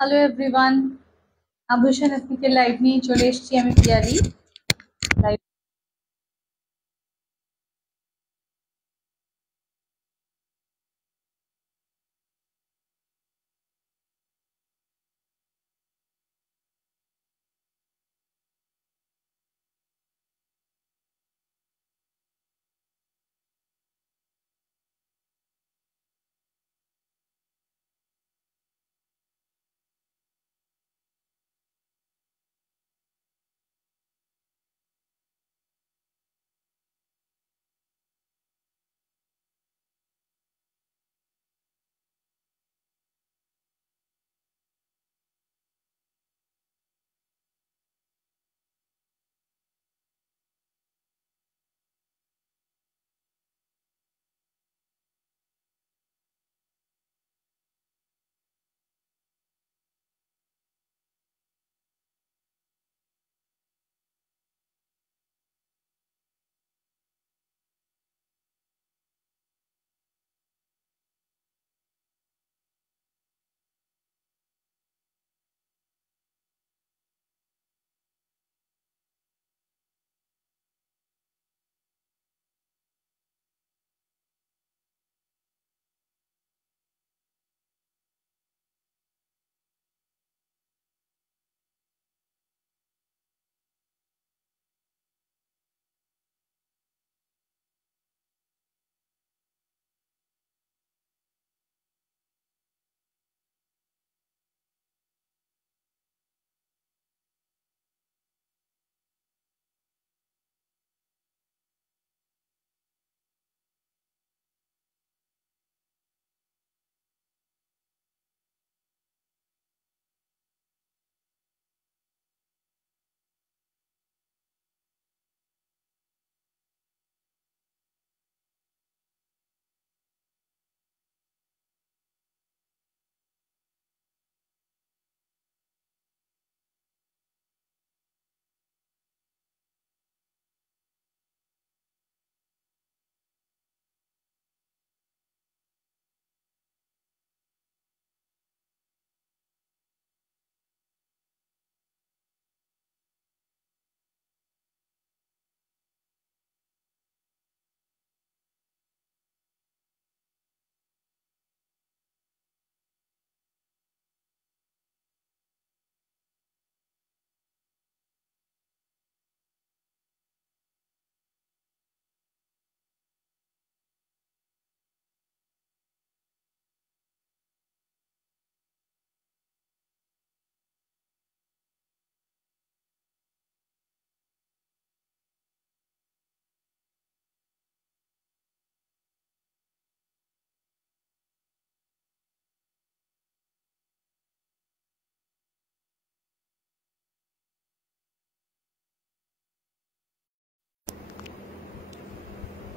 Hello everyone, আভূষণ এথনিকের live নিয়ে চলে এসেছি আমি পিয়ালি। লাইভ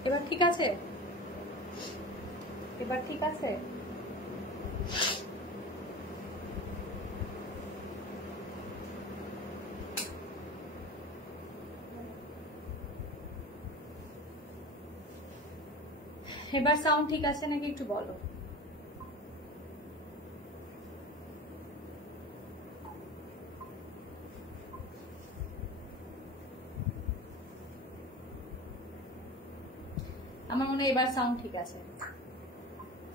এবার ঠিক আছে? এবার ঠিক আছে? এবার সাউন্ড ঠিক আছে নাকি একটু বলো। আমার মনে হয় এবার সাউন্ড ঠিক আছে,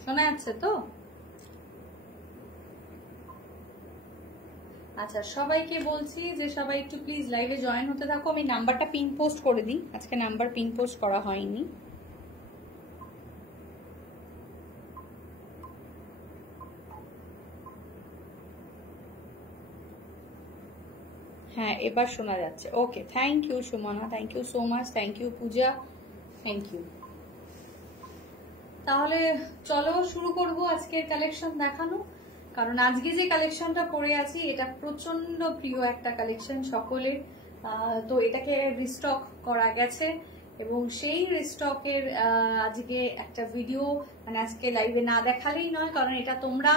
শোনা যাচ্ছে তো? আচ্ছা, সবাইকে বলছি যে সবাই একটু প্লিজ লাইভে জয়েন হতে থাকো। আমি নাম্বারটা পিন পোস্ট করে দিই, আজকে নাম্বার পিন পোস্ট করা হয়নি। হ্যাঁ, এবার শোনা যাচ্ছে। Okay, thank you Sumana, thank you so much, thank you Puja, thank you. তাহলে চলো শুরু করব আজকের কালেকশন দেখানো। কারণ আজকে যে কালেকশনটা পরে আছি এটা প্রচন্ড প্রিয় একটা কালেকশন সকলের। তো এটাকে রিস্টক করা গেছে এবং সেই রিস্টকের আজকে একটা ভিডিও, মানে আজকে লাইভে না দেখালেই নয়, কারণ এটা তোমরা,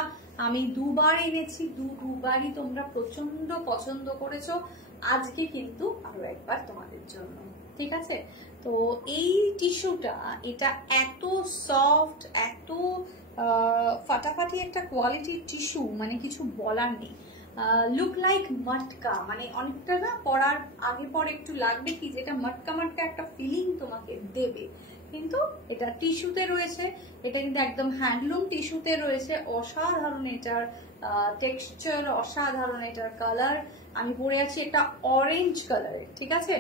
আমি দুবার এনেছি, দুবারই তোমরা প্রচন্ড পছন্দ করেছো। আজকে কিন্তু আরো একবার তোমাদের জন্য, ঠিক আছে? তো এই টিস্যুটা, এটা এত সফট, এত ফাটাফাটি একটা কোয়ালিটির টিস্যু, মানে কিছু বলার নেই। লুক লাইক মটকা, মানে অনেকটা না পরার আগে পরে একটু লাগবে কি যেটা মটকা মটকা একটা ফিলিং তোমাকে দেবে, কিন্তু এটা টিস্যুতে রয়েছে, এটা কিন্তু একদম হ্যান্ডলুম টিস্যুতে রয়েছে। অসাধারণ এটার টেক্সচার, অসাধারণ এটার কালার। আমি পরে আছি একটা অরেঞ্জ কালারের, ঠিক আছে।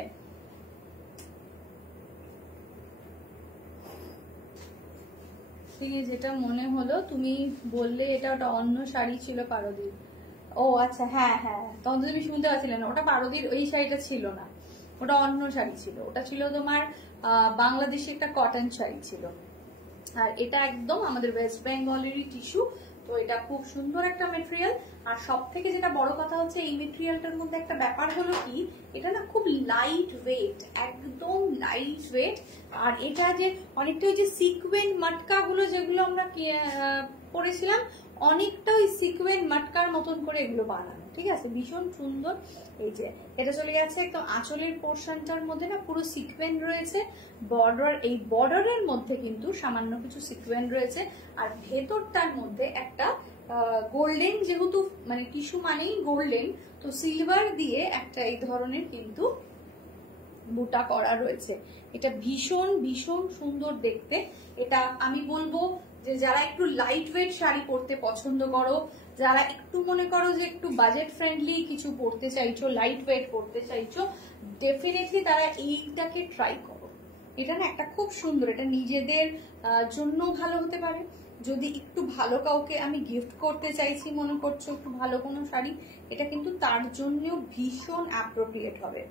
যেটা মনে হলো তুমি বললে এটা ওটা অন্য শাড়ি ছিল পারদির। ও আচ্ছা, হ্যাঁ হ্যাঁ, তখন তুমি শুনতে পাচ্ছিলে না, ওটা পারদির ওই শাড়িটা ছিল না, ওটা অন্য শাড়ি ছিল। ওটা ছিল তোমার বাংলাদেশি একটা কটন শাড়ি ছিল, আর এটা একদম আমাদের ওয়েস্ট বেঙ্গলেরই টিস্যু। তো এটা খুব সুন্দর একটা মেটেরিয়াল। আর সব থেকে যেটা বড় কথা হচ্ছে এই মেটেরিয়ালটার মধ্যে একটা ব্যাপার হলো কি, এটা না খুব লাইট ওয়েট, একদম লাইট ওয়েট। আর এটা যে অনেকটা ওই যে সিকোয়েন্ট মাটকা গুলো যেগুলো আমরা পরেছিলাম, অনেকটা ওই সিকোয়েন্ট মাটকার মতন করে এগুলো বানানো, ঠিক আছে, ভীষণ সুন্দর। এই যে এটা চলে গেছে একদম আঁচলের পোর্শনটার মধ্যে না পুরো সিকোয়েন্ট রয়েছে, বর্ডার, এই বর্ডারের মধ্যে কিন্তু সামান্য কিছু সিকোয়েন্ট রয়েছে, আর ভেতরটার মধ্যে একটা গোল্ডেন, যেহেতু মানে টিস্যু মানেই গোল্ডেন, তো সিলভার দিয়ে একটা এই ধরনের কিন্তু বুটা করা রয়েছে। এটা ভীষণ ভীষণ সুন্দর দেখতে। এটা আমি বলবো যে যারা একটু লাইট ওয়েট শাড়ি পরতে পছন্দ করো, যারা একটু মনে করো যে একটু বাজেট ফ্রেন্ডলি কিছু পরতে চাইছো, লাইট ওয়েট পরতে চাইছো, ডেফিনেটলি তারা এইটাকে ট্রাই করো। এটা না একটা খুব সুন্দর, এটা নিজেদের জন্য ভালো হতে পারে। যদি একটু ভালো কাউকে আমি গিফট করতে চাইছি মনে করছো একটু ভালো কোনো শাড়ি, এটা কিন্তু তার জন্যও ভীষণ অ্যাপ্রোপ্রিয়েট হবে,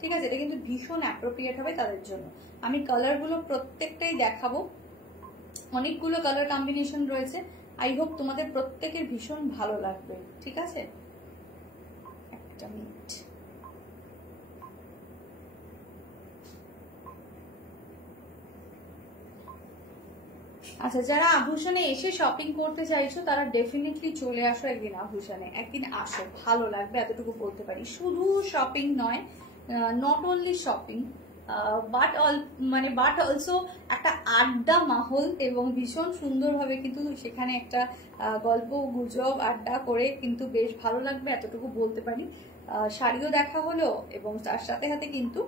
ঠিক আছে। এটা কিন্তু ভীষণ অ্যাপ্রোপ্রিয়েট হবে তাদের জন্য। আমি কালারগুলো প্রত্যেকটাই দেখাবো, অনেকগুলো কালার কম্বিনেশন রয়েছে। আই হোপ তোমাদের প্রত্যেকের ভীষণ ভালো লাগবে, ঠিক আছে। একটা মিনিট, আচ্ছা, যারা আভূষণে এসে শপিং করতে চাইছো তারা ডেফিনেটলি চলে আসো একদিন আভূষণে, একদিন আসো, ভালো লাগবে, এতটুকু বলতে পারি। শুধু শপিং নয়, not only shopping, but also একটা আড্ডা মাহল, এবং ভীষণ সুন্দরভাবে কিন্তু সেখানে একটা গল্প গুজব আড্ডা করে কিন্তু বেশ ভালো লাগবে, এতটুকু বলতে পারি। শাড়িও দেখা হলো এবং তার সাথে সাথে কিন্তু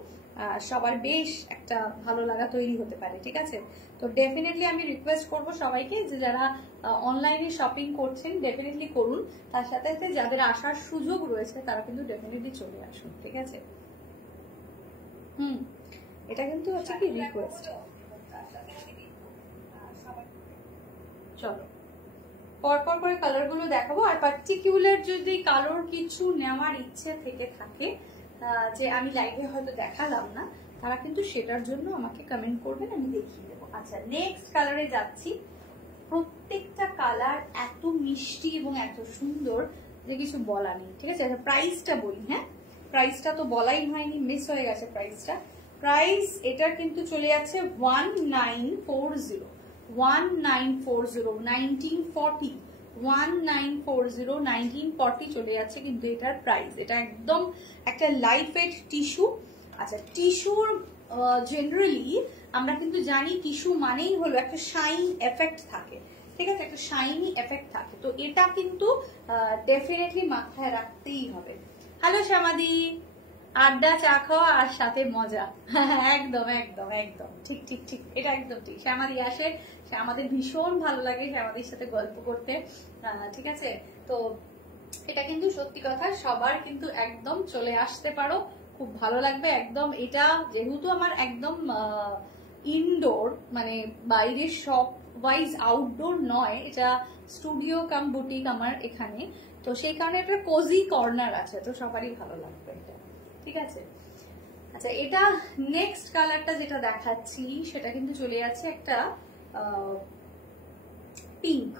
সবার বেশ একটা ভালো লাগা তৈরি হতে পারে, ঠিক আছে। তো ডেফিনেটলি আমি রিকোয়েস্ট করবো সবাইকে যে যারা অনলাইনে শপিং করছেন ডেফিনেটলি করুন, তার সাথে সাথে যাদের আসার সুযোগ রয়েছে তারা কিন্তু ডেফিনেটলি চলে আসুন, ঠিক আছে। এটা কিন্তু হচ্ছে কি রিকোয়েস্ট। চলো পরপর করে কালার গুলো দেখাবো, আর পার্টিকুলার যদি কালার কিছু নেওয়ার ইচ্ছে থেকে থাকে যে আমি লাইভে হয়তো দেখালাম না, তারা কিন্তু সেটার জন্য আমাকে কমেন্ট করবেন, আমি দেখিয়ে দেবো। আচ্ছা, নেক্সট কালারে যাচ্ছি। প্রত্যেকটা কালার এত মিষ্টি এবং এত সুন্দর যে কিছু বলা নেই, ঠিক আছে। আচ্ছা, প্রাইসটা বলি, হ্যাঁ প্রাইসটা তো বলাই হয়নি, মিস হয়ে গেছে প্রাইসটা। প্রাইস এটার কিন্তু চলে যাচ্ছে 1940, 1940, 1940 চলে যাচ্ছে কিন্তু এটার প্রাইস। এটা একদম একটা লাইট ওয়েট টিস্যু। আচ্ছা, টিস্যুর জেনারেলি আমরা কিন্তু জানি টিস্যু মানেই হলো একটা শাইন এফেক্ট থাকে, ঠিক আছে, একটা শাইনি এফেক্ট থাকে। তো এটা কিন্তু ডেফিনেটলি মাথায় রাখতেই হবে। হ্যালো শ্যামাদি, আড্ডা চা খাওয়া আর সাথে মজা, একদম একদম একদম ঠিক ঠিক ঠিক, এটা একদম ঠিক। শ্যামাদি আসে, আমাদের ভীষণ ভালো লাগে শ্যামাদির সাথে গল্প করতে, ঠিক আছে। তো এটা কিন্তু সত্যি কথা, সবার কিন্তু একদম চলে আসতে পারো, খুব ভালো লাগবে একদম। এটা যেহেতু আমার একদম ইনডোর, মানে বাইরের শপ ওয়াইজ আউটডোর নয়, এটা স্টুডিও কাম বুটিক আমার এখানে, তো সেই কারণে একটা কোজি কর্নার আছে, তো সবারই ভালো লাগবে এটা, ঠিক আছে। আচ্ছা, এটা নেক্সট কালারটা যেটা দেখাচ্ছি সেটা কিন্তু চলে যাচ্ছে একটা পিঙ্ক,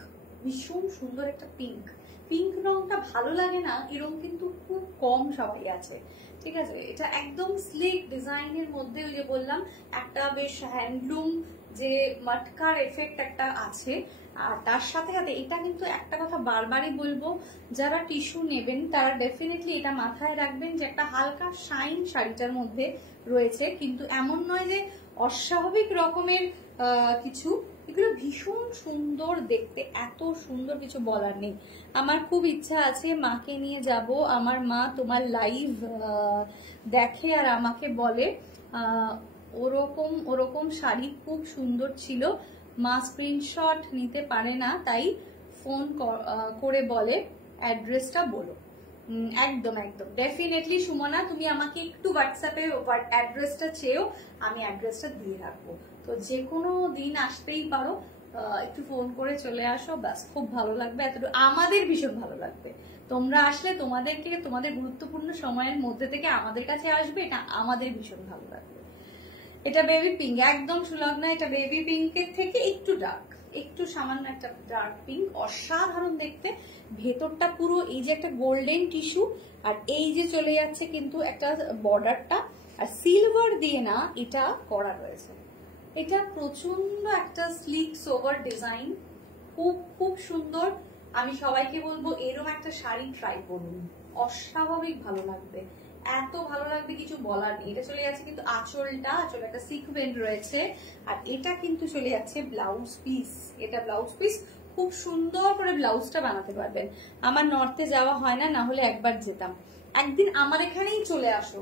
ভীষণ সুন্দর একটা পিঙ্ক। পিঙ্ক রংটা ভালো লাগে না এরকম কিন্তু খুব কম সবাই আছে, ঠিক আছে। এটা একদম স্লিক ডিজাইনের মধ্যে, ওই যে বললাম একটা বেশ হ্যান্ডলুম যে মটকার এফেক্ট একটা আছে। আর তার সাথে সাথে এটা কিন্তু একটা কথা বারবারই বলবো, যারা টিস্যু নেবেন তারা ডেফিনেটলি এটা মাথায় রাখবেন যে একটা হালকা শাইন শাড়িটার মধ্যে রয়েছে, কিন্তু এমন নয় যে অস্বাভাবিক রকমের কিছু, এগুলো ভীষণ সুন্দর দেখতে, এত সুন্দর কিছু বলার নেই। আমার খুব ইচ্ছা আছে মাকে নিয়ে যাব, আমার মা তোমার লাইভ দেখে আর আমাকে বলে ওরকম ওরকম শাড়ি খুব সুন্দর ছিল, মা স্ক্রিনশট নিতে পারে না তাই ফোন করে বলে অ্যাড্রেসটা বলো। একদম একদম ডেফিনেটলি সুমনা, তুমি আমাকে একটু হোয়াটসঅ্যাপে অ্যাড্রেসটা চেয়েও, আমি অ্যাড্রেসটা দিয়ে রাখবো। তো যে কোনো দিন আসতেই পারো, একটু ফোন করে চলে আসো, ব্যাস খুব ভালো লাগবে, এতটুকু আমাদের ভীষণ ভালো লাগবে। তোমরা আসলে তোমাদেরকে তোমাদের গুরুত্বপূর্ণ সময়ের মধ্যে থেকে আমাদের কাছে আসবে, এটা আমাদের ভীষণ ভালো লাগবে। এটা বেবি পিঙ্ক, একদম সুলগ্না, এটা বেবি পিঙ্কের থেকে একটু ডার্ক, একটু সামান্য একটা ডার্ক পিঙ্ক, অসাধারণ দেখতে। ভেতরটা পুরো এই যে একটা গোল্ডেন টিস্যু, আর এই যে চলে যাচ্ছে কিন্তু একটা বর্ডারটা, আর সিলভার দিয়ে না এটা করা রয়েছে। এটা প্রচন্ড একটা স্লিক সোভার ডিজাইন, খুব খুব সুন্দর। আমি সবাইকে বলবো এরকম একটা শাড়ি ট্রাই করুন, অস্বাভাবিক ভালো লাগবে, এত ভালো লাগবে কিছু বলার নেই। এটা চলে যাচ্ছে কিন্তু আঁচলটা, আঁচলে একটা সিকোয়েন্স রয়েছে, আর এটা কিন্তু চলে যাচ্ছে ব্লাউজ পিস। এটা ব্লাউজ পিস, খুব সুন্দর করে ব্লাউজটা বানাতে পারবেন। আমার নর্থে যাওয়া হয় না, না হলে একবার যেতাম। একদিন আমার এখানেই চলে আসো,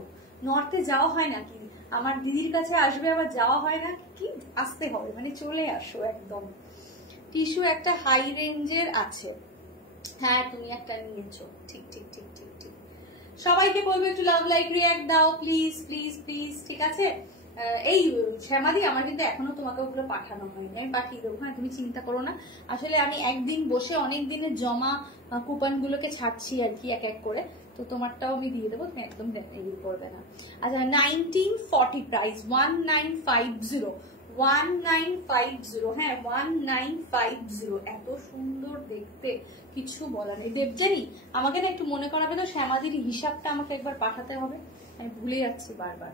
নর্থে যাওয়া হয় নাকি, আমার দিদির কাছে আসবে, আবার যাওয়া হয় না কি, আসতে হবে, মানে চলে আসো একদম। টিস্যু একটা হাই রেঞ্জের আছে, হ্যাঁ তুমি একটা নিয়েছো, ঠিক ঠিক ঠিক ঠিক ঠিক। সবাইকে বলবো একটু লাভ লাইক রিঅ্যাক্ট দাও প্লিজ প্লিজ প্লিজ, ঠিক আছে? এই শ্যামাদি, আমার কিন্তু এখনো তোমাকে ওগুলো পাঠানো হয়নি, আমি পাঠিয়ে দেবো, হ্যাঁ তুমি চিন্তা করো না। আসলে আমি একদিন বসে অনেক দিনের জমা কুপন গুলোকে ছাড়ছি আর কি, এক এক করে, তো তোমারটাও আমি দিয়ে দেবো, তুমি একদম ইয়ে করবে না। আচ্ছা 1940 প্রাইস, 1950, 1950, হ্যাঁ 1950, এত সুন্দর দেখতে, কিছু বলার নেই। দেবজানি, আমাকে না একটু মনে করাবে তো শ্যামাদির হিসাবটা আমাকে একবার পাঠাতে হবে, আমি ভুলে যাচ্ছি বারবার।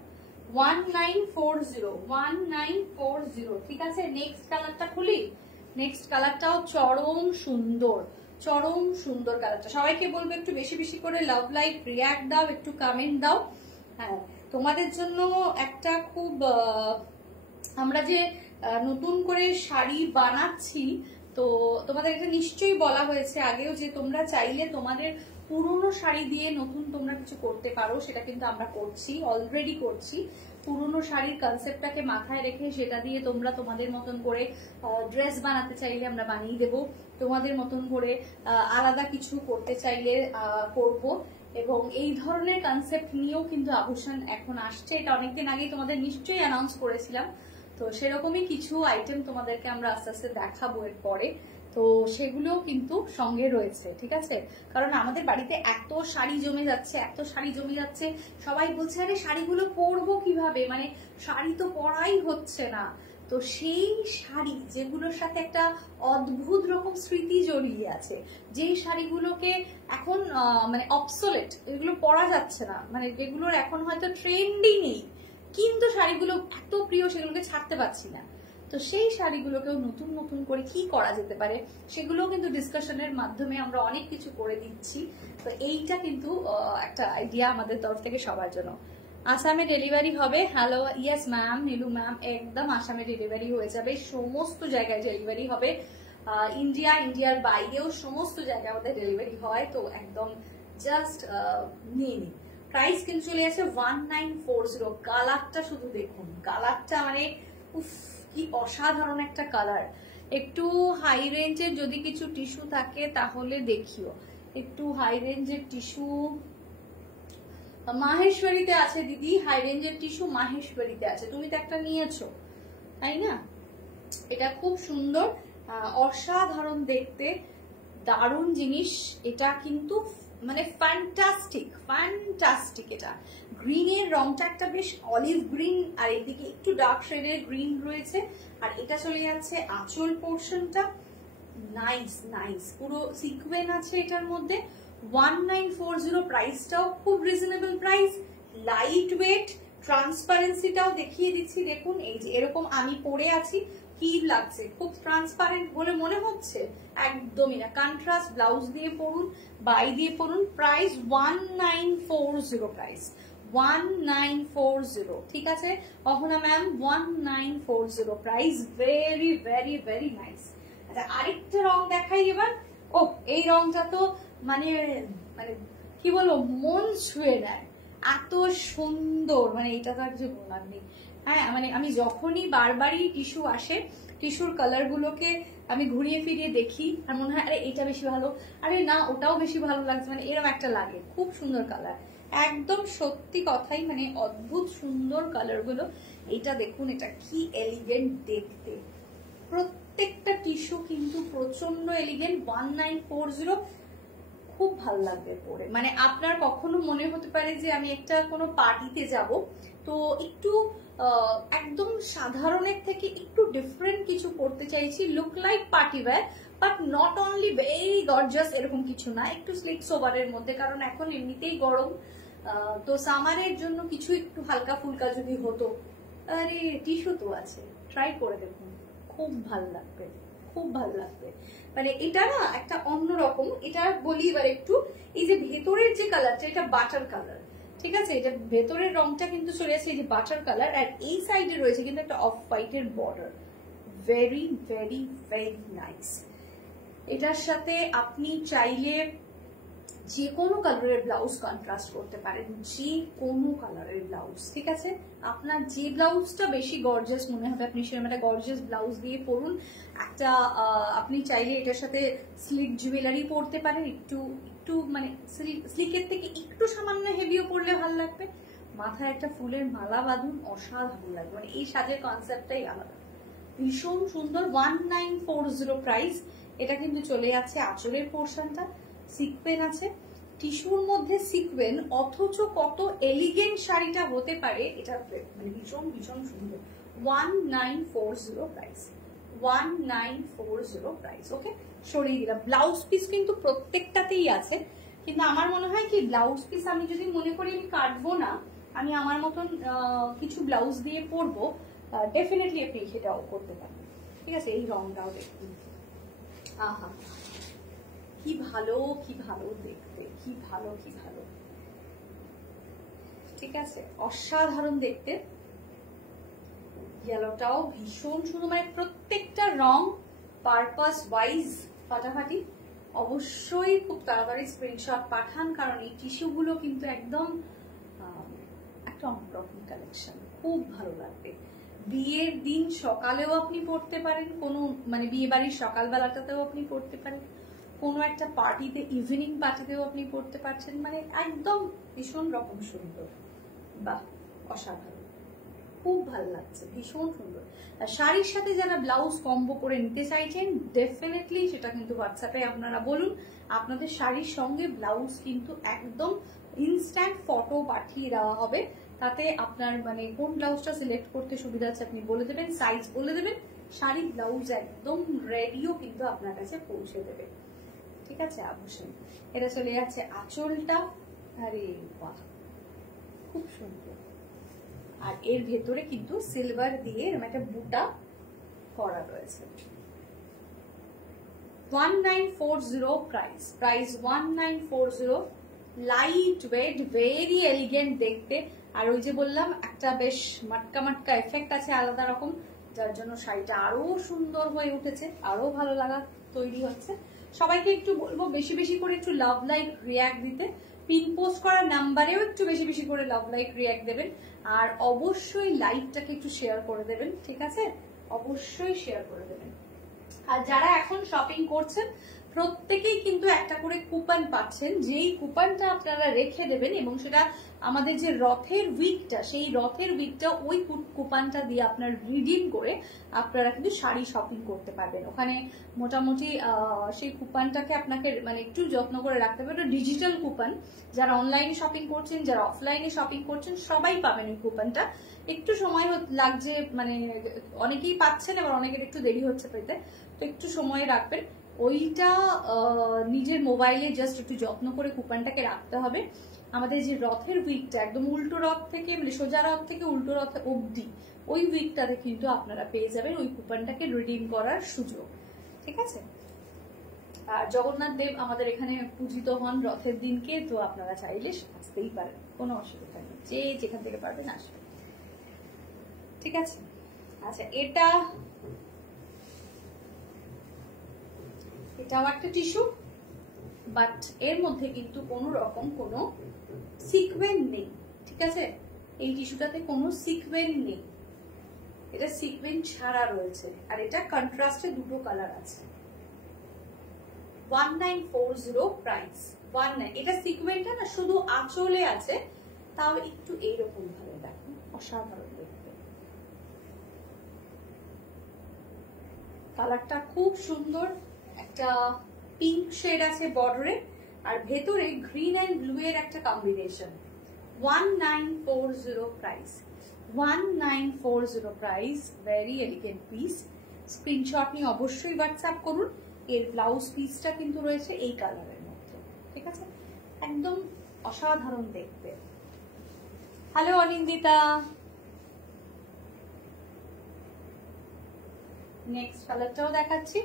1940, 1940, ঠিক আছে। নেক্সট কালারটা খুলি, নেক্সট কালারটাও চরম সুন্দর, চরম সুন্দর কালারটা। সবাইকে বলবো একটু বেশি বেশি করে লাভ লাইক রিঅ্যাক্ট দাও, একটু কমেন্ট দাও। হ্যাঁ তোমাদের জন্য একটা খুব, আমরা যে নতুন করে শাড়ি বানাচ্ছি, তো তোমাদের এটা নিশ্চয়ই বলা হয়েছে আগেও যে তোমরা চাইলে তোমাদের পুরনো শাড়ি দিয়ে নতুন তোমরা কিছু করতে পারো, সেটা কিন্তু আমরা করছি, অলরেডি করছি। পুরনো শাড়ির কনসেপ্টটাকে মাথায় রেখে সেটা দিয়ে তোমরা তোমাদের মতন করে ড্রেস বানাতে চাইলে আমরা বানিয়ে দেব, তোমাদের মতন করে আলাদা কিছু করতে চাইলে করব। এবং এই ধরনের কনসেপ্ট নিয়েও কিন্তু আভূষণ এখন আসছে, এটা অনেকদিন আগেই তোমাদের নিশ্চয়ই অ্যানাউন্স করেছিলাম। তো সেরকমই কিছু আইটেম তোমাদেরকে আমরা আস্তে আস্তে দেখাবো এর পরে, তো সেগুলো কিন্তু সঙ্গে রয়েছে, ঠিক আছে? কারণ আমাদের বাড়িতে এত শাড়ি জমে যাচ্ছে, এত শাড়ি জমে যাচ্ছে, সবাই বলছে আরে শাড়িগুলো পরবো কিভাবে, মানে শাড়ি তো পরাই হচ্ছে না। তো সেই শাড়ি যেগুলোর সাথে একটা অদ্ভুত রকম স্মৃতি জড়িয়ে আছে, যেই শাড়িগুলোকে এখন মানে অবসোলেট, এগুলো পরা যাচ্ছে না, মানে যেগুলোর এখন হয়তো ট্রেন্ডই নেই, কিন্তু শাড়িগুলো এত প্রিয় সেগুলোকে ছাড়তে পারছি না। তো সেই শাড়িগুলোকেও নতুন নতুন করে কি করা যেতে পারে সেগুলো কিন্তু ডিসকাশনের মাধ্যমে আমরা অনেক কিছু করে দিচ্ছি। তো এইটা কিন্তু একটা আইডিয়া আমাদের তরফ থেকে সবার জন্য। আসামে ডেলিভারি হবে, hello yes ma'am, Nilu ma'am, একদম আসামে ডেলিভারি হয়ে যাবে, সমস্ত জায়গায় ডেলিভারি হবে, ইন্ডিয়ার বাইরেও সমস্ত জায়গায় আমাদের ডেলিভারি হয়। তো একদম জাস্ট নিয়ে নিন। প্রাইস কিন্তু চলে আসে 1940। কালারটা শুধু দেখুন, কালারটা মানে উফ কি অসাধারণ একটা কালার। একটু হাই রেঞ্জের যদি কিছু টিস্যু থাকে তাহলে দেখিও, একটু হাই রেঞ্জের টিস্যু মাহেশ্বরীতে আছে দিদি, হাই রেঞ্জের টিস্যু মাহেশ্বরীতে আছে, তুমি তো একটা নিয়েছো তাই না? এটা খুব সুন্দর, অসাধারণ দেখতে, দারুণ জিনিস। এটা কিন্তু মানে ফ্যান্টাস্টিক ফ্যান্টাস্টিক। এটা গ্রিনের রংটা একটা বেশ অলিভ গ্রিন, আর এদিকে একটু ডার্ক শেডের গ্রিন রয়েছে, আর এটা চলে যাচ্ছে আঁচল পোর্শনটা, নাইস নাইস, পুরো সিকোয়েন্স আছে এটার মধ্যে। 1940, প্রাইসটাও খুব রিজনেবল প্রাইস, লাইট ওয়েট, ট্রান্সপারেন্সিটাও দেখিয়ে দিচ্ছি, দেখুন এই যে এরকম আমি পরে আছি, কি লাগছে, খুব ট্রান্সপারেন্ট বলে মনে হচ্ছে, একদমই না। কন্ট্রাস্ট ব্লাউজ দিয়ে পরুন, বাই দিয়ে পরুন। প্রাইস 1940, প্রাইস 1940, ঠিক আছে Ahana ma'am, 1940 price, very very very nice. আচ্ছা আরেকটা রং দেখাই এবার। ও এই রংটা তো মানে মানে কি বলবো, মন ছুঁয়ে নেয়, এত সুন্দর, মানে এটা তো আর কিছু বলার নেই। হ্যাঁ মানে আমি যখনই বারবারই টিস্যু আসে, টিস্যুর কালার গুলোকে আমি ঘুরিয়ে ফিরিয়ে দেখি আর মনে হয় আরে এটা বেশি ভালো, আরে না ওটাও বেশি ভালো লাগছে, মানে এরকম একটা লাগে। খুব সুন্দর কালার, একদম সত্যি কথাই, মানে অদ্ভুত সুন্দর কালার গুলো। এটা দেখুন, এটা কি এলিগেন্ট দেখতে, প্রত্যেকটা টিস্যু কিন্তু প্রচন্ড এলিগেন্ট। 1940, খুব ভালো লাগবে পরে। মানে আপনার কখনো মনে হতে পারে যে আমি একটা কোনো পার্টিতে যাব, তো একটু একদম সাধারণের থেকে একটু ডিফারেন্ট কিছু পড়তে চাইছি, look like party wear but not only very gorgeous, এরকম কিছু না, একটু স্লিক সোভারের মধ্যে, কারণ এখন এমনিতেই গরম। তো সামারের জন্য কিছু একটু হালকা ফুলকা যদি হতো। আরে টিস্যু তো আছে, ট্রাই করে দেখুন, খুব ভালো লাগবে, খুব ভালো লাগবে। মানে এটা না একটা অন্যরকম, এটা বলি এবার একটু, এই যে ভেতরের যে কালারটা, এটা বাটার কালার, ঠিক আছে, এটা ভেতরের রংটা কিন্তু চলে আসছে এই যে বাটার কালার, আর এই সাইডে রয়েছে কিন্তু একটা অফ হোয়াইটের border, very very very nice. এটার সাথে আপনি চাইলে যে কোনো কালারের ব্লাউজ কন্ট্রাস্ট করতে পারেন, যে কোনো কালারের ব্লাউজ, ঠিক আছে, আপনার যে ব্লাউজটা বেশি গর্জিয়াস মনে হবে আপনি সেরকম একটা গর্জিয়াস ব্লাউজ দিয়ে পরুন। একটা আপনি চাইলে এটার সাথে স্লিক জুয়েলারি পরতে পারেন, একটু একটু মানে স্লিকের থেকে একটু সামান্য হেভিও পরলে ভালো লাগবে। মাথায় একটা ফুলের মালা বাঁধুন, অসাধারণ লাগবে, মানে এই সাজের কনসেপ্টটাই আলাদা, ভীষণ সুন্দর। 1940 প্রাইস। এটা কিন্তু চলে যাচ্ছে আঁচলের পোর্শনটা, সিকোয়েন আছে টিস্যুর মধ্যে, সিকোয়েন, অথচ কত এলিগেন্ট শাড়িটা হতে পারে, এটা মানে ভীষণ ভীষণ সুন্দর। 1940 প্রাইস, 1940 প্রাইস। ওকে, সরিয়ে দিলাম। ব্লাউজ পিস কিন্তু প্রত্যেকটাতেই আছে, কিন্তু আমার মনে হয় কি ব্লাউজ পিস আমি যদি মনে করি আমি কাটবো না, আমি আমার মতন কিছু ব্লাউজ দিয়ে পরবো, ডেফিনেটলি আপনি সেটাও করতে পারেন, ঠিক আছে। এই রংটাও দেখুন, আহা কি ভালো, কি ভালো দেখতে, কি ভালো, কি ভালো, ঠিক আছে, অসাধারণ দেখতে। ইয়েলোটাও ভীষণ সুন্দর, মানে প্রত্যেকটা রং পারপাস ওয়াইজ ফাটাফাটি। অবশ্যই খুব তাড়াতাড়ি স্ক্রিনশট পাঠান, কারণ এই টিস্যুগুলো কিন্তু একদম একটা অন্যরকম কালেকশন, খুব ভালো লাগবে। বিয়ের দিন সকালেও আপনি পড়তে পারেন, কোনো মানে বিয়ে বাড়ির সকালবেলাটাতেও আপনি পড়তে পারেন, কোনো একটা পার্টিতে ইভিনিং পার্টিতেও আপনি পড়তে পারছেন, মানে একদম ভীষণ রকম সুন্দর। বাহ, অসাধারণ, খুব ভালো লাগছে, ভীষণ সুন্দর। আর শাড়ির সাথে যারা ব্লাউজ কম্বো করে নিতে চাইছেন, ডেফিনেটলি সেটা কিন্তু হোয়াটসঅ্যাপে আপনারা বলুন, আপনাদের শাড়ির সঙ্গে ব্লাউজ কিন্তু একদম ইনস্ট্যান্ট ফটো পাঠিয়ে দেওয়া হবে। তাতে আপনার মানে কোন ব্লাউজটা সিলেক্ট করতে সুবিধা আছে আপনি বলে দেবেন, সাইজ বলে দেবেন, শাড়ির ব্লাউজ একদম রেডিও কিন্তু আপনার কাছে পৌঁছে দেবে, ঠিক আছে। অবশ্যই এটা চলে যাচ্ছে আঁচলটা, আরে বাহ খুব সুন্দর। আর এর ভেতরে কিন্তু সিলভার দিয়ে এরকম একটা বুটা করা রয়েছে। 1940 price, price 1940, light weight, very elegant দেখতে। আর ওই যে বললাম একটা বেশ মাটকা মাটকা এফেক্ট আছে আলাদা রকম, যার জন্য শাড়িটা আরো সুন্দর হয়ে উঠেছে, আরো ভালো লাগা তৈরি হচ্ছে। সবাইকে একটু বলবো বেশি বেশি করে একটু লাভ লাইক রিয়াক্ট দিতে, পিন পোস্ট করার নাম্বারেও একটু বেশি বেশি করে লাভ লাইক রিয়াক্ট দেবেন, আর অবশ্যই লাইভটাকে একটু শেয়ার করে দেবেন, ঠিক আছে, অবশ্যই শেয়ার করে দেবেন। আর যারা এখন শপিং করছেন প্রত্যেকেই কিন্তু একটা করে কুপন পাচ্ছেন, যেই কুপনটা আপনারা রেখে দেবেন এবং সেটা আমাদের যে রথের উইকটা, সেই রথের উইকটা ওই কুপনটা দিয়ে আপনার রিডিম করে আপনারা কিন্তু শাড়ি শপিং করতে পারবেন। ওখানে মোটামুটি সেই কুপনটাকে আপনাকে মানে একটু যত্ন করে রাখতে হবে, এটা ডিজিটাল কুপন। যারা অনলাইনে শপিং করছেন, যারা অফলাইনে শপিং করছেন, সবাই পাবেন এই কুপনটা। একটু সময় লাগছে, মানে অনেকেই পাচ্ছেন, আবার অনেকের একটু দেরি হচ্ছে পেতে, তো একটু সময় রাখবেন। ওইটা নিজের মোবাইলে জাস্ট একটু যত্ন করে কুপনটাকে রাখতে হবে। আমাদের যে রথের উইকটা একদম উল্টো রথ থেকে মানে সোজা রথ থেকে উল্টো রথ অবধি, ওই উইকটাতে কিন্তু আপনারা পেয়ে যাবেন ওই কুপনটাকে রিডিম করার সুযোগ, ঠিক আছে। আর জগন্নাথ দেব আমাদের এখানে পূজিত হন রথের দিনকে, তো আপনারা চাইলে আসতেই পারেন, কোনো অসুবিধা নেই, যে যেখান থেকে পারবেন আসবেন। ঠিক আছে, আচ্ছা এটাও একটা টিস্যু, বাট এর মধ্যে কিন্তু কোনো রকম কোনো সিকোয়েন্স নেই। ঠিক আছে, এই টিস্যুটাতে কোনো সিকোয়েন্স নেই, এটা সিকোয়েন্স ছাড়া রয়েছে, আর এটা কন্ট্রাস্টে দুটো কালার আছে। 1940 প্রাইস 19। এটা সিকোয়েন্সটা না শুধু আঁচলে আছে, তাও একটু এইরকম ভাবে দেখো, অসাধারণ দেখতে। কালারটা খুব সুন্দর, একটা পিঙ্ক শেড আছে বর্ডারে, আর ভেতরে গ্রিন এন্ড ব্লু এর একটা combination. 1940 price, 1940 price. Very elegant piece. Screenshot নিয়ে অবশ্যই হোয়াটসঅ্যাপ করুন। এর ব্লাউজ পিসটা কিন্তু রয়েছে এই কালারের মধ্যে। ঠিক আছে, একদম অসাধারণ দেখতে। হ্যালো অনিন্দিতা। নেক্সট কালারটাও দেখাচ্ছি।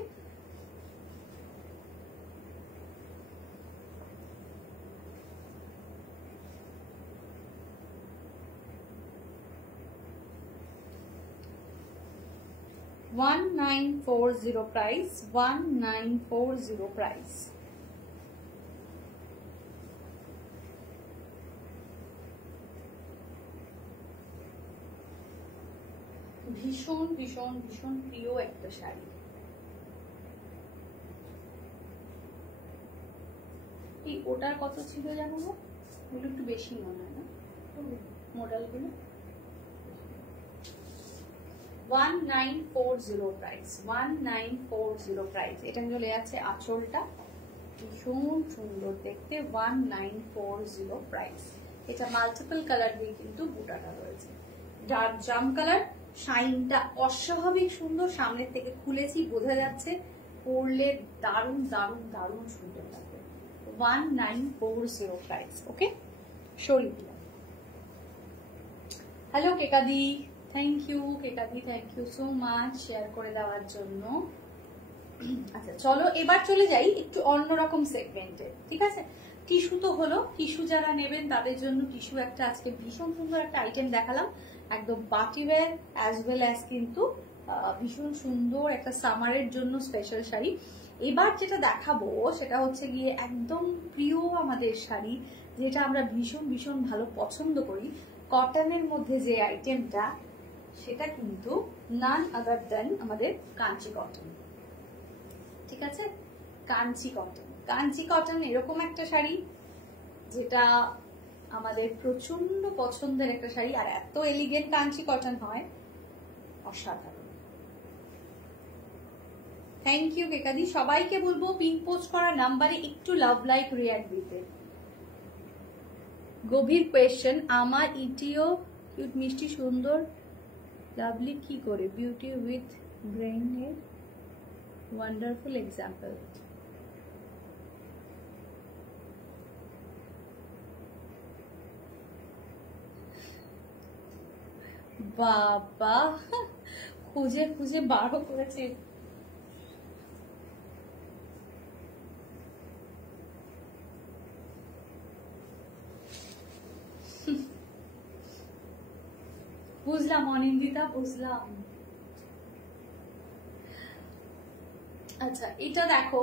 $1940 price, $1940 price। ভীষণ ভীষণ ভীষণ প্রিয় একটা শাড়ি। এই ওটার কত ছিল জানো? ওগুলো একটু বেশি মনে হয় না মডেলগুলো। 1940 প্রাইস, 1940 প্রাইস। এটা চলে আছে আঁচলটা, ভীষণ সুন্দর দেখতে। 1940 প্রাইস। এটা মাল্টিপল কালার দিয়ে কিন্তু বুটাটা রয়েছে। ডার্ক জাম কালার, শাইনটা অস্বাভাবিক সুন্দর। সামনের থেকে খুলেছি, বোঝা যাচ্ছে, পরলে দারুণ দারুণ দারুণ সুন্দর লাগবে। 1940 প্রাইস। ওকে, সরি দিলাম। হ্যালো কেকাদি, থ্যাংক ইউ কেকাদি, thank you so much share করে দেওয়ার জন্য। আচ্ছা চলো এবার চলে যাই একটু অন্যরকম সেগমেন্টে। ঠিক আছে, টিস্যু তো হলো, টিস্যু যারা নেবেন তাদের জন্য টিস্যু একটা আজকে ভীষণ সুন্দর একটা আইটেম দেখালাম, একদম party wear as well as কিন্তু ভীষণ সুন্দর একটা সামারের জন্য স্পেশাল শাড়ি। এবার যেটা দেখাবো সেটা হচ্ছে গিয়ে একদম প্রিয় আমাদের শাড়ি, যেটা আমরা ভীষণ ভীষণ ভালো পছন্দ করি। কটনের মধ্যে যে আইটেমটা, সেটা কিন্তু নান আদার দেন আমাদের কাঞ্চি কটন। ঠিক আছে, কাঞ্চি কটন। কাঞ্চি কটন এরকম একটা শাড়ি যেটা আমাদের প্রচন্ড পছন্দের একটা শাড়ি, আর এত এলিগেন্ট কাঞ্চি কটন হয়, অসাধারণ। থ্যাংক ইউ কেকাদি। সবাইকে বলবো পিন পোস্ট করা নাম্বারে একটু লাভ লাইক রিয়াক্ট দিতে। গভীর কোয়েশ্চেন, আমার ইটিও কিউট মিষ্টি সুন্দর লাভলি কি করে? বিউটি উইথ ব্রেইন এর ওয়ান্ডারফুল এক্সাম্পল। বাবা খুঁজে খুঁজে বারো করেছে। বুঝলাম অনিন্দিতা, বুঝলাম। আচ্ছা এটা দেখো,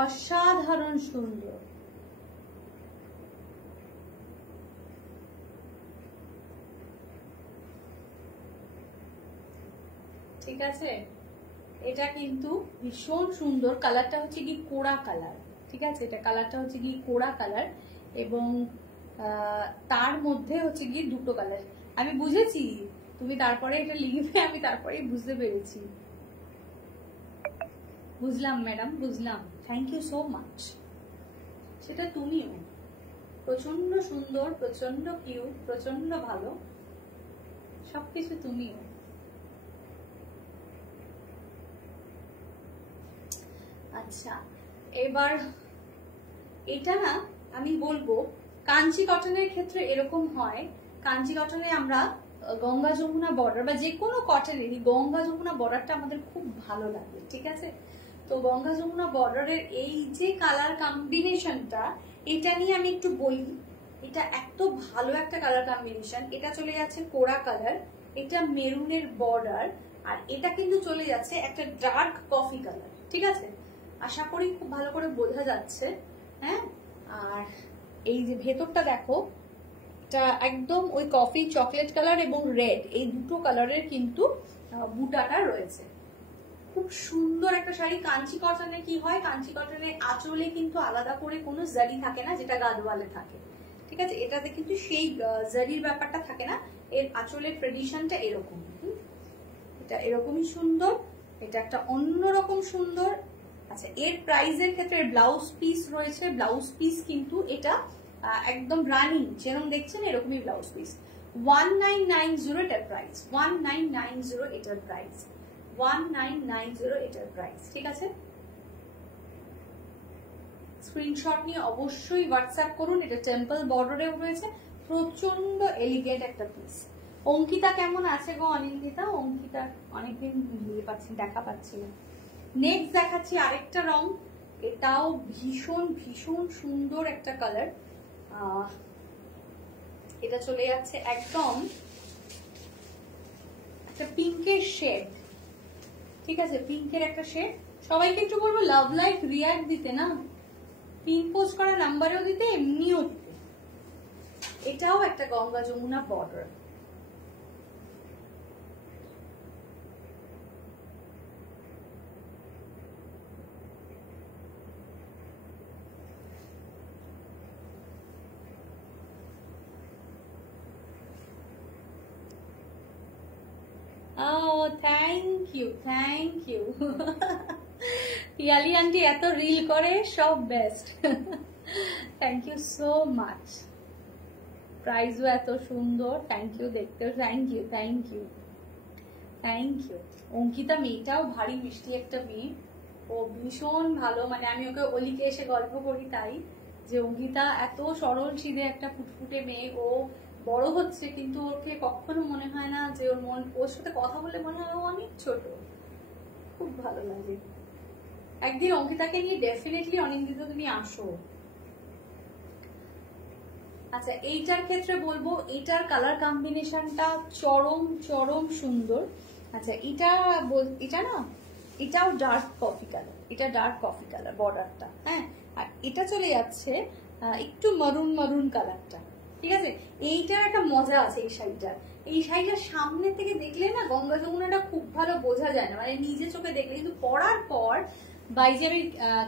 অসাধারণ সুন্দর। ঠিক আছে, এটা কিন্তু ভীষণ সুন্দর। কালারটা হচ্ছে কি কোড়া কালার। ঠিক আছে, এটা কালারটা হচ্ছে কি কোড়া কালার, এবং তার মধ্যে হচ্ছে কি দুটো কালার। আমি বুঝেছি তুমি তারপরে এটা লিখবে, আমি তারপরে বুঝতে পেরেছি। বুঝলাম ম্যাডাম, বুঝলাম। Thank you so much. সেটা তুমিও প্রচন্ড সুন্দর, প্রচন্ড কিউট, প্রচন্ড ভালো, সবকিছু তুমিও। আচ্ছা এবার এটা না আমি বলবো, কাঞ্চি কটনের ক্ষেত্রে এরকম হয়, কাঞ্চি কটনে আমরা গঙ্গা যমুনা বর্ডার বা যে কোনো কটনেরই গঙ্গা যমুনা বর্ডারটা আমাদের খুব ভালো লাগে। ঠিক আছে, তো গঙ্গা যমুনা বর্ডারের এই যে কালার কম্বিনেশনটা, এটা নিয়ে আমি একটু বলি। এটা এত ভালো একটা কালার কম্বিনেশন। এটা চলে যাচ্ছে কোরা কালার, এটা মেরুনের বর্ডার, আর এটা কিন্তু চলে যাচ্ছে একটা ডার্ক কফি কালার। ঠিক আছে, আশা করি খুব ভালো করে বোঝা যাচ্ছে। হ্যাঁ, আর এই যে ভেতরটা দেখো, এটা একদম ওই কফি চকলেট কালার এবং রেড, এই দুটো কালারের কিন্তু বুটাটা রয়েছে। খুব সুন্দর একটা শাড়ি। কাঞ্চি কটনে কি হয়, কাঞ্চি কটনের আঁচলে কিন্তু আলাদা করে কোনো জারি থাকে না, যেটা গাদওয়ালে থাকে। ঠিক আছে, এটাতে কিন্তু সেই জারির ব্যাপারটা থাকে না। এর আঁচলের ট্রেডিশনটা এরকম, এটা এরকমই সুন্দর, এটা একটা অন্যরকম সুন্দর। আচ্ছা, এর প্রাইসের ক্ষেত্রে ব্লাউজ পিস রয়েছে। ব্লাউজ পিস কিন্তু এটা একদম রানিং, যেরকম দেখছেন এরকমই ব্লাউজ পিস। 1990 এটার প্রাইস, 1990 এটার প্রাইস, 1990 এটার প্রাইস। ঠিক আছে, স্ক্রিনশট নিয়ে অবশ্যই হোয়াটসঅ্যাপ করুন। এটা টেম্পল বর্ডারেও রয়েছে, প্রচন্ড এলিগেন্ট একটা পিস। অঙ্কিতা কেমন আছে গো? অনিন্দিতা, অঙ্কিতা অনেকদিন দেখা পাচ্ছি না। নেক্সট দেখাচ্ছি আরেকটা রং, এটাও ভীষণ ভীষণ সুন্দর একটা কালার। এটা চলে যাচ্ছে একদম একটা পিঙ্কের শেড। ঠিক আছে, পিঙ্কের একটা শেড। সবাইকে একটু বলবো লাভ লাইফ রিয়াক্ট দিতে, না পিন পোস্ট করা নাম্বারেও দিতে, এমনিও দিতে। এটাও একটা Ganga Jamuna border. Thank you, thank you. Piyali aunty এত রিল করে, সব best. Thank you so much. প্রাইজও এত সুন্দর, থ্যাংক ইউ। দেখতেও thank you, thank you, thank you. Ankita মেয়েটাও ভারী মিষ্টি একটা মেয়ে, ও ভীষণ ভালো। মানে আমি ওকে অলিকে এসে গল্প করি তাই, যে অঙ্কিতা এত সরল সিধে একটা ফুটফুটে মেয়ে। ও বড় হচ্ছে কিন্তু ওকে কখনো মনে হয় না যে ওর সাথে কথা বলে মনে হয় ও অনেক ছোট। খুব ভালো লাগে। একদিন অঙ্কিতাকে নিয়ে ডেফিনেটলি অনিন্দিতা তুমি আসো। আচ্ছা, এইটার ক্ষেত্রে বলবো এটার কালার কম্বিনেশনটা চরম চরম সুন্দর। আচ্ছা, এটা না, এটাও ডার্ক কফি কালার, এটা ডার্ক কফি কালার বর্ডারটা। হ্যাঁ, আর এটা চলে যাচ্ছে একটু মারুন মারুন কালারটা। ঠিক আছে, এইটার একটা মজা আছে এই শাড়িটার। এই শাড়িটার সামনে থেকে দেখলে না গঙ্গা যমুনাটা খুব ভালো বোঝা যায় না, মানে নিজে চোখে দেখলে, কিন্তু পরার পর বাইরে আমি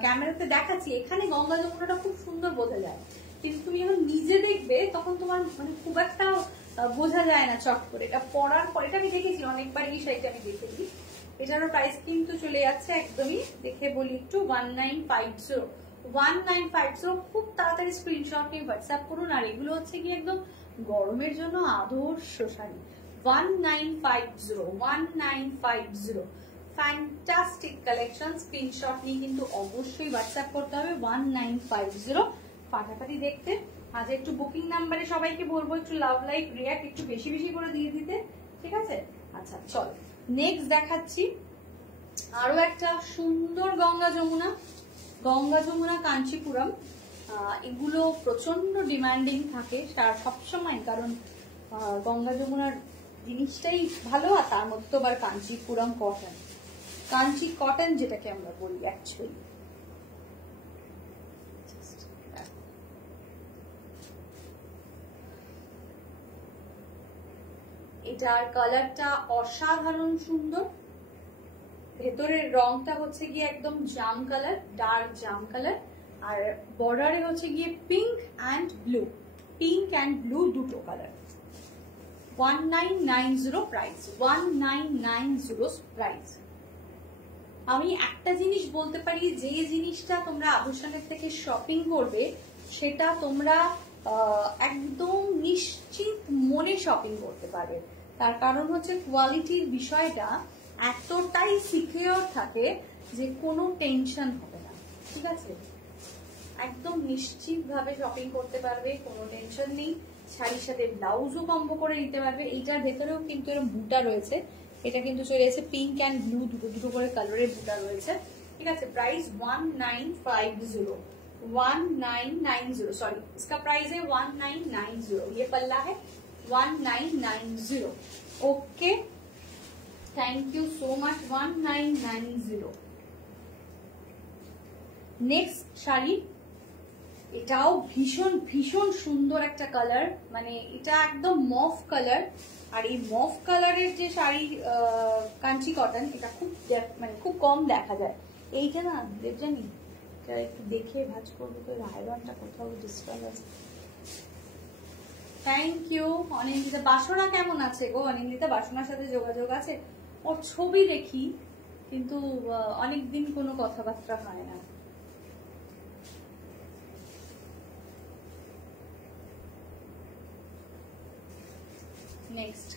ক্যামেরাতে দেখাচ্ছি, এখানে গঙ্গা যমুনাটা খুব সুন্দর বোঝা যায়। কিন্তু তুমি যখন নিজে দেখবে তখন তোমার মানে খুব একটা বোঝা যায় না চট করে। এটা পরার পর, এটা আমি দেখেছি অনেকবার, এই শাড়িটা আমি দেখেছি। এটারও প্রাইস কিন্তু চলে যাচ্ছে একদমই, দেখে বলি একটু, 1950। 1950। খুব তাড়াতাড়ি স্ক্রিনশট নিয়ে হোয়াটসঅ্যাপ করুন। আর এগুলো হচ্ছে কি একদম গরমের জন্য আদর্শ শাড়ি। 1950, 1950। Fantastic collection. স্ক্রিনশট নিয়ে কিন্তু অবশ্যই হোয়াটসঅ্যাপ করতে হবে। 1950 ফাটাফাটি দেখতে। আজ একটু বুকিং নাম্বারে সবাইকে বলবো একটু লাভ লাইক রিয়াক্ট একটু বেশি বেশি করে দিয়ে দিতে। ঠিক আছে, আচ্ছা চল নেক্সট দেখাচ্ছি আরো একটা সুন্দর গঙ্গা যমুনা। গঙ্গা যমুনা কাঞ্চিপুরম, এগুলো প্রচন্ড ডিমান্ডিং থাকে সবসময়, কারণ গঙ্গা যমুনার জিনিসটাই ভালো, আর তার মধ্যে তো আবার কাঞ্চিপুরম কটন, কাঞ্চি কটন যেটাকে আমরা বলি অ্যাকচুয়ালি। এটার কালারটা অসাধারণ সুন্দর। ভেতরের রংটা হচ্ছে গিয়ে একদম জাম কালার, ডার্ক জাম কালার, আর বর্ডারে হচ্ছে গিয়ে pink and blue, pink and blue দুটো কালার। 1990 price, 1990 price. আমি একটা জিনিস বলতে পারি, যে জিনিসটা তোমরা আভূষণের থেকে শপিং করবে সেটা তোমরা একদম নিশ্চিত মনে শপিং করতে পারবে। তার কারণ হচ্ছে কোয়ালিটির বিষয়টা এতটাই সিকিউর থাকে যে কোনো টেনশন হবে না। ঠিক আছে, একদম নিশ্চিত ভাবে শপিং করতে পারবে, কোনো টেনশন নেই। শাড়ির সাথে ব্লাউজও কম্বো করে নিতে পারবে। এইটার ভেতরেও কিন্তু এরকম বুটা রয়েছে, এটা কিন্তু চলে এসেছে পিঙ্ক অ্যান্ড ব্লু দুটো দুটো করে কালারের বুটা রয়েছে। ठीक है, प्राइस 1950, 1990, सॉरी इसका प्राइस है 1990, ये पल्ला है 1990। Okay, thank you so much, 1990। Next sari, এটাও ভীষণ ভীষণ সুন্দর একটা কালার, মানে এটা একদম মফ কালার। আর এই মফ কালারের যে শাড়ি কাঞ্চি কটন, এটা খুব মানে খুব কম দেখা যায়। এইটা না দেবজানি একটু দেখে ভাঁজ করবো তো, আয়রনটা কোথাও ডিস্টার্ব আছে। Thank you Anindita. বাসনা কেমন আছে গো? অনিন্দিতা বাসনার সাথে যোগাযোগ আছে? ওর ছবি দেখি কিন্তু অনেকদিন কোনো কথাবার্তা হয় না। নেক্সট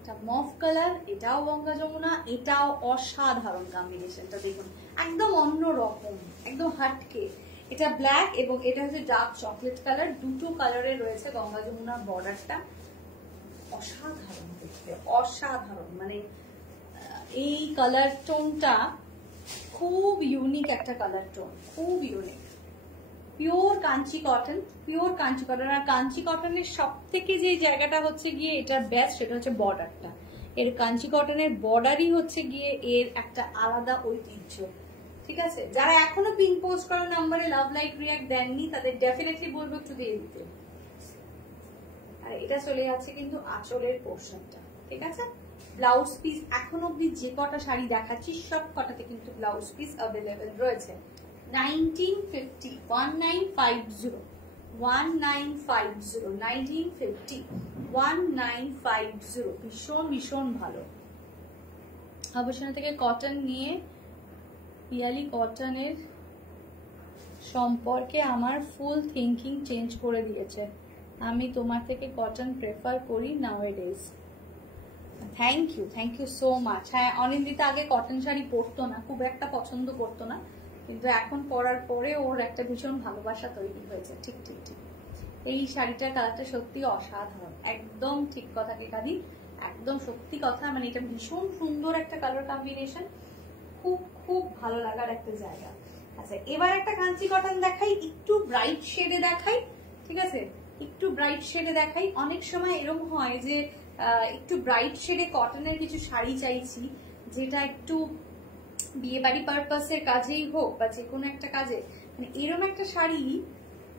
এটা মফ কালার, এটাও গঙ্গা যমুনা, এটাও অসাধারণ কম্বিনেশনটা দেখুন, একদম অন্য রকম, একদম হাটকে। এটা ব্ল্যাক এবং এটা হচ্ছে ডার্ক চকলেট কালার, দুটো কালারে রয়েছে গঙ্গা যমুনার বর্ডারটা। অসাধারণ দেখতে, অসাধারণ, মানে এই কালার টোনটা খুব ইউনিক একটা কালার টোন, খুব unique. Pure Kanchi cotton, pure Kanchi cotton. আর কাঞ্চি কটনের সব থেকে যে জায়গাটা হচ্ছে গিয়ে এটার বেস্ট, সেটা হচ্ছে বর্ডারটা। এর কাঞ্চি কটনের বর্ডারই হচ্ছে গিয়ে এর একটা আলাদা ঐতিহ্য, ঠিক আছে। যারা এখনো পিন পোস্ট করার নাম্বারে লাভ লাইক রিয়াক্ট দেননি, তাদের ডেফিনেটলি বলবো একটু দিয়ে দিতে। আর এটা চলে যাচ্ছে কিন্তু আঁচলের পোর্শনটা, ঠিক আছে। ব্লাউজ পিস এখন অব্দি যে কটা শাড়ি দেখাচ্ছি সব কটাতে কিন্তু ব্লাউজ পিস অ্যাভেলেবেল রয়েছে। 1950, 1950, 1950, 1950, 1950, ভীষণ ভীষণ ভালো। আবর্ষণা থেকে কটন নিয়ে পিয়ালি কটনের সম্পর্কে আমার ফুল থিঙ্কিং চেঞ্জ করে দিয়েছে। আমি তোমার থেকে কটন প্রেফার করি nowadays. Thank you so much. হ্যাঁ, অনিন্দিতা আগে কটন শাড়ি পরতো না, খুব একটা পছন্দ করতো না, কিন্তু এখন পরার পরে ওর একটা ভীষণ ভালোবাসা তৈরি হয়েছে। ঠিক ঠিক ঠিক, এই শাড়িটার কালারটা সত্যি অসাধারণ, একদম ঠিক কথা কেকাদি, একদম সত্যি কথা। মানে এটা ভীষণ সুন্দর একটা কালার কম্বিনেশন, খুব খুব ভালো লাগার একটা জায়গা। আচ্ছা, এবার একটা কাঞ্চি কটন দেখাই, একটু ব্রাইট শেডে দেখাই, ঠিক আছে, একটু ব্রাইট শেডে দেখাই। অনেক সময় এরকম হয় যে একটু ব্রাইট শেডে কটনের কিছু শাড়ি চাইছি, যেটা একটু বিয়ে বাড়ি পারপাসের কাজেই হোক বা যে কোনো একটা কাজে, মানে এরকম একটা শাড়ি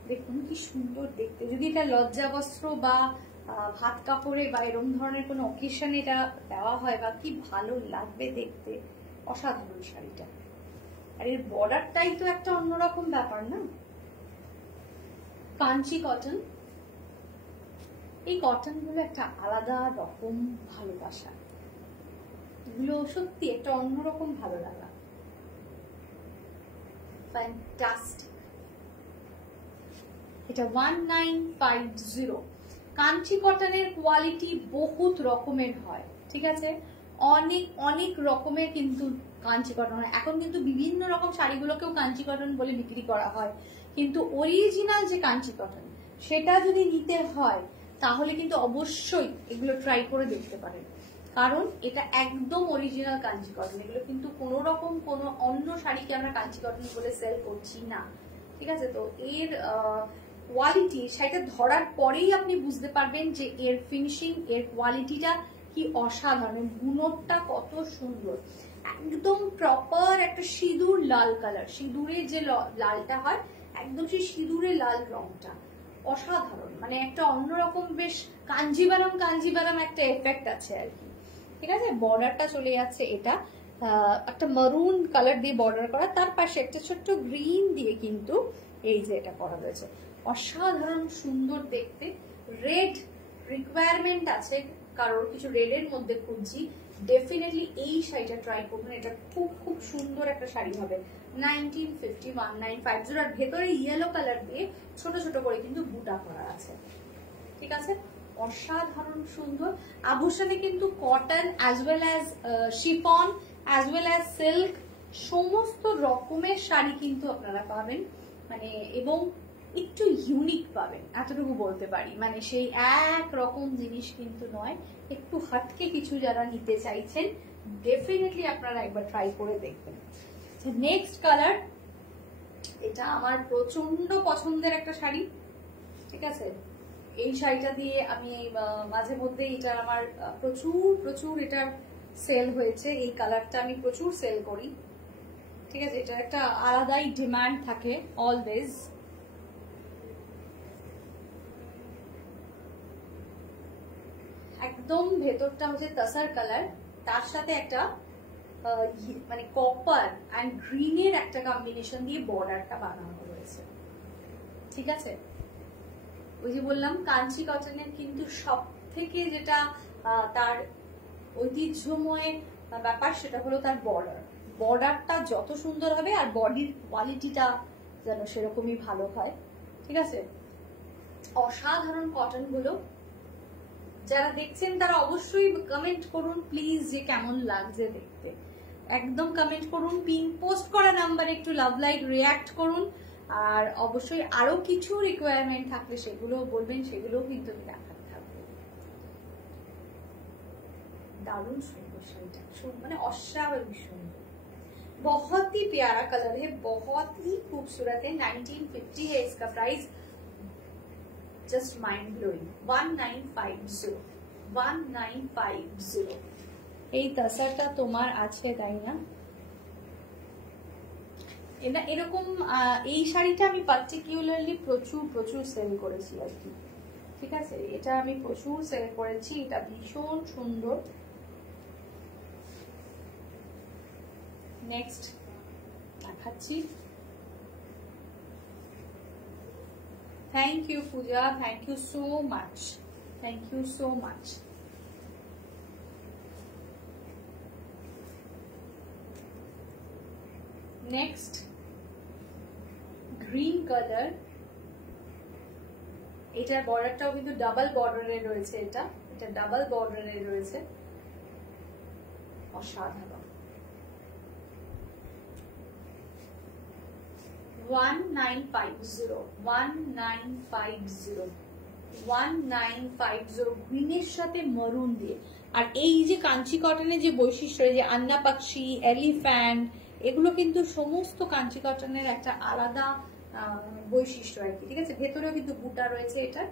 দেখুন কি সুন্দর দেখতে। যদি এটা লজ্জা বস্ত্র বা ভাত কাপড়ে বা এরকম ধরনের কোনো অকেশনে এটা দেওয়া হয়, বা কি ভালো লাগবে দেখতে, অসাধারণ শাড়িটা। আর এর বর্ডারটাই তো একটা অন্যরকম ব্যাপার না। কাঞ্চি কটন, এই কটন গুলো একটা আলাদা রকম ভালোবাসা, এগুলো সত্যি একটা অন্যরকম ভালো লাগা। ফ্যান্টাস্টিক। এটা 1950। কাঞ্চি কটনের কোয়ালিটি বহুত রকমের হয়, ঠিক আছে, অনেক অনেক রকমের কিন্তু কাঞ্চি কটন হয়। এখন কিন্তু বিভিন্ন রকম শাড়িগুলোকেও কাঞ্চি কটন বলে বিক্রি করা হয়, কিন্তু অরিজিনাল যে কাঞ্চি কটন সেটা যদি নিতে হয় তাহলে কিন্তু অবশ্যই এগুলো ট্রাই করে দেখতে পারেন, কারণ এটা একদম অরিজিনাল কাঞ্চি কটন। এগুলো কিন্তু কোনো রকম কোনো অন্য শাড়িকে আমরা কাঞ্চি কটন বলে সেল করছি না, ঠিক আছে। তো এর কোয়ালিটি, সেটা ধরার পরেই আপনি বুঝতে পারবেন যে এর ফিনিশিং, এর কোয়ালিটিটা কি অসাধারণ, গুণটা কত সুন্দর, একদম প্রপার একটা সিঁদুর লাল কালার, সিঁদুরের যে লালটা হয় একদম সেই সিঁদুরের লাল রংটা অসাধারণ, মানে একটা অন্যরকম বেশ কাঞ্জিবারাম একটা এফেক্ট আছে আর কি, ঠিক আছে। বর্ডারটা চলে যাচ্ছে এটা একটা মারুন কালার দিয়ে বর্ডার করা, তার পাশে একটা ছোট্ট গ্রিন দিয়ে কিন্তু এই যে এটা করা রয়েছে, অসাধারণ সুন্দর দেখতে। রেড রিকোয়ারমেন্ট আছে কারোর, কিছু রেডের মধ্যে খুঁজছি, ডেফিনেটলি এই শাড়িটা ট্রাই করবেন, এটা খুব খুব সুন্দর একটা শাড়ি হবে। 1950, 1950, আর ভেতরে ইয়েলো কালার দিয়ে ছোট ছোট করে কিন্তু বুটা করা আছে, ঠিক আছে, অসাধারণ সুন্দর। আভূষণে কিন্তু cotton as well as chiffon as well as silk সমস্ত রকমের শাড়ি কিন্তু আপনারা পাবেন, মানে এবং একটু ইউনিক পাবেন, এতটুকু বলতে পারি। মানে সেই এক রকম জিনিস কিন্তু নয়, একটু হাটকে কিছু যারা নিতে চাইছেন ডেফিনেটলি আপনারা একবার ট্রাই করে দেখবেন। নেক্সট কালার, এটা আমার প্রচন্ড পছন্দের একটা শাড়ি, ঠিক আছে। এই শাড়িটা দিয়ে আমি মাঝে মধ্যে এটা আমার প্রচুর এটা সেল হয়েছে। এই কালারটা আমি প্রচুর সেল করি, ঠিক আছে। এটা একটা আলাদাই ডিমান্ড থাকে অলওয়েজ। একদম ভেতরটা হচ্ছে তাসার কালার, তার সাথে একটা মানে কপার অ্যান্ড গ্রিনের একটা কম্বিনেশন দিয়ে বর্ডারটা বানানো রয়েছে, ঠিক আছে। ওই যে বললাম কাঞ্চি কটনের কিন্তু সব থেকে যেটা তার ঐতিহ্যময় ব্যাপার সেটা হলো তার বর্ডারটা যত সুন্দর হবে আর বডির কোয়ালিটিটা যেন সেরকমই ভালো হয়, ঠিক আছে। অসাধারণ কটন গুলো, যারা দেখছেন তারা অবশ্যই কমেন্ট করুন প্লিজ যে কেমন লাগছে দেখতে। একদম কমেন্ট করুন, পিন পোস্ট করা নাম্বারে একটু লাভ লাইক রিয়াক্ট করুন। আর অবশ্যই আরো কিছু রিকোয়ারমেন্ট থাকলে সেগুলো বলবেন, সেগুলো কিন্তু দেখাতে থাকবো। दारुण सुंदर शाড়িটা, মানে অসাধারণ সুন্দর, बहुत ही प्यारा कलर है, बहुत ही खूबसूरत है। 1950 है इसका प्राइस, जस्ट माइंड ब्लोइंग। 1950 এই তাসাটা তোমার আছে তাই না? এটা এরকম এই শাড়িটা আমি পার্টিকুলারলি প্রচুর সেল করেছি আর কি, ঠিক আছে। এটা আমি প্রচুর সেল করেছি, এটা ভীষণ সুন্দর। নেক্সট দেখাচ্ছি। Thank you Puja, thank you so much, thank you so much. Next green colour, এটার বর্ডারটাও কিন্তু ডাবল বর্ডারে রয়েছে, এটা ডাবল বর্ডারে রয়েছে, অসাধারণ। 1950 গ্রিনের সাথে মরুন দিয়ে। আর এই যে কাঞ্চি কটনের যে বৈশিষ্ট্য, যে আন্না পাখি, এলিফ্যান্ট, এগুলো কিন্তু সমস্ত কাঞ্চি কটনের একটা আলাদা বৈশিষ্ট্য আর কি, ঠিক আছে। ভেতরেও কিন্তু বুটা রয়েছে, এটা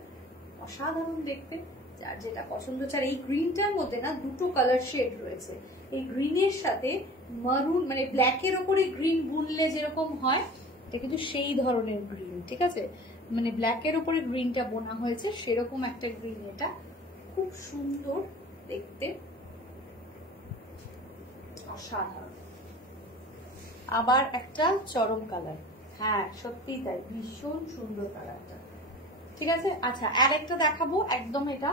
অসাধারণ দেখতে, যার যেটা পছন্দ। আর এই গ্রিনটার মধ্যে না দুটো কালার শেড রয়েছে, এই গ্রিনের সাথে মারুন, মানে ব্ল্যাকের ওপরে গ্রিন বুনলে যেরকম হয়, এটা কিন্তু সেই ধরনের গ্রিন, ঠিক আছে। মানে ব্ল্যাকের উপরে গ্রিনটা বোনা হয়েছে সেরকম একটা গ্রিন, এটা খুব সুন্দর দেখতে, অসাধারণ। আবার একটা চরম কালার, হ্যাঁ সত্যিই তাই, ভীষণ সুন্দর কালারটা, ঠিক আছে। আচ্ছা আর একটা দেখাবো, একদম এটা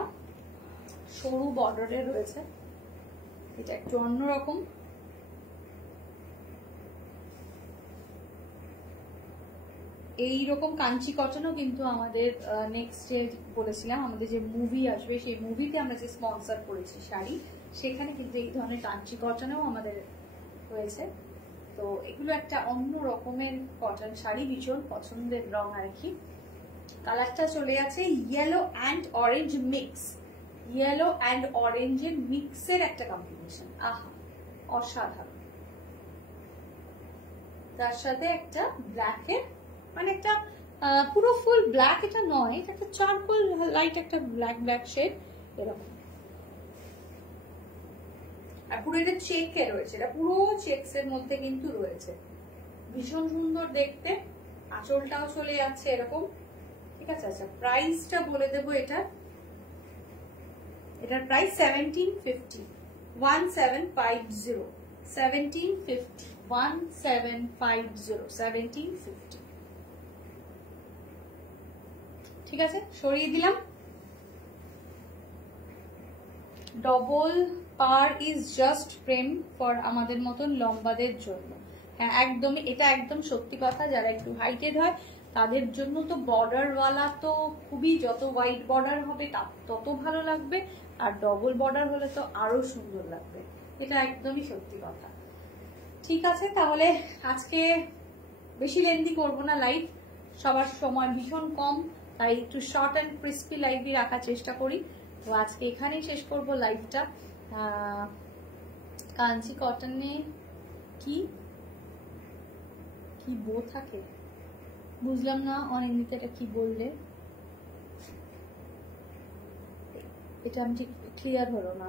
সরু বর্ডারে রয়েছে, এটা একটু অন্যরকম। এইরকম কাঞ্চি কটনও কিন্তু আমাদের নেক্সট ডে বলেছিলাম, আমাদের যে মুভি আসবে সেই মুভিতে আমরা যে স্পন্সর করেছি শাড়ি, সেখানে কিন্তু এই ধরনের কাঞ্চি কটনও আমাদের হয়েছে। তো এগুলো একটা অন্য রকমের কটন শাড়ি, ভীষণ পছন্দের রং আর কি। কালারটা চলে আছে yellow and orange mix, yellow and অরেঞ্জের মিক্সের একটা কম্বিনেশন, আহা অসাধারণ। তার সাথে একটা ব্ল্যাকের, মানে একটা পুরো ফুল ব্ল্যাক এটা নয়, এটা একটা চারকোল লাইট একটা ব্ল্যাক শেড এরকম। আর পুরো এটা চেকে রয়েছে, এটা পুরো চেকস এর মধ্যে কিন্তু রয়েছে, ভীষণ সুন্দর দেখতে। আঁচলটাও চলে যাচ্ছে এরকম, ঠিক আছে। আচ্ছা প্রাইসটা বলে দেবো, এটার প্রাইস 1750, 1750, 1750, ঠিক আছে। সরিয়ে দিলাম। Double per is just frame for আমাদের মতন লম্বাদের জন্য, হ্যাঁ একদমই, এটা একদম সত্যি কথা। যারা একটু হাইটেড হয় তাদের জন্য তো বর্ডারওয়ালা তো খুবই, যত ওয়াইড বর্ডার হবে তত ভালো লাগবে, আর ডবল বর্ডার হলে তো আরো সুন্দর লাগবে, এটা একদমই সত্যি কথা। ঠিক আছে, তাহলে আজকে বেশি লেন্দি করব না লাইভ, সবার সময় ভীষণ কম, তাই একটু শর্ট অ্যান্ড ক্রিস্পি লাইভই রাখার চেষ্টা করি। তো আজকে এখানেই শেষ করব লাইভটা। কাঞ্চি কটনে কি কি বো থাকে বুঝলাম না অনিন্দিতা, এটা কি বললে? এটা আমি ঠিক ক্লিয়ার হলো না।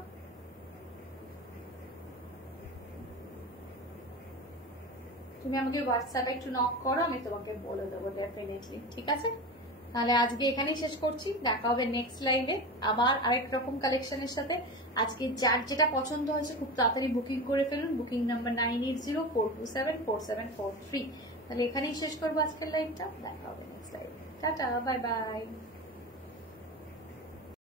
তুমি আমাকে হোয়াটসঅ্যাপে একটু নক করো, আমি তোমাকে বলে দেবো ডেফিনেটলি, ঠিক আছে? তাহলে আজকে এখানেই শেষ করছি, দেখা হবে নেক্সট লাইভে আবার আরেক রকম কালেকশনের সাথে। আজকে যার যেটা পছন্দ হয়েছে খুব তাড়াতাড়ি বুকিং করে ফেলুন, বুকিং নাম্বার 9804274743। তাহলে এখানেই শেষ করবো আজকের লাইভটা, দেখা হবে নেক্সট লাইভে। Tata, bye bye.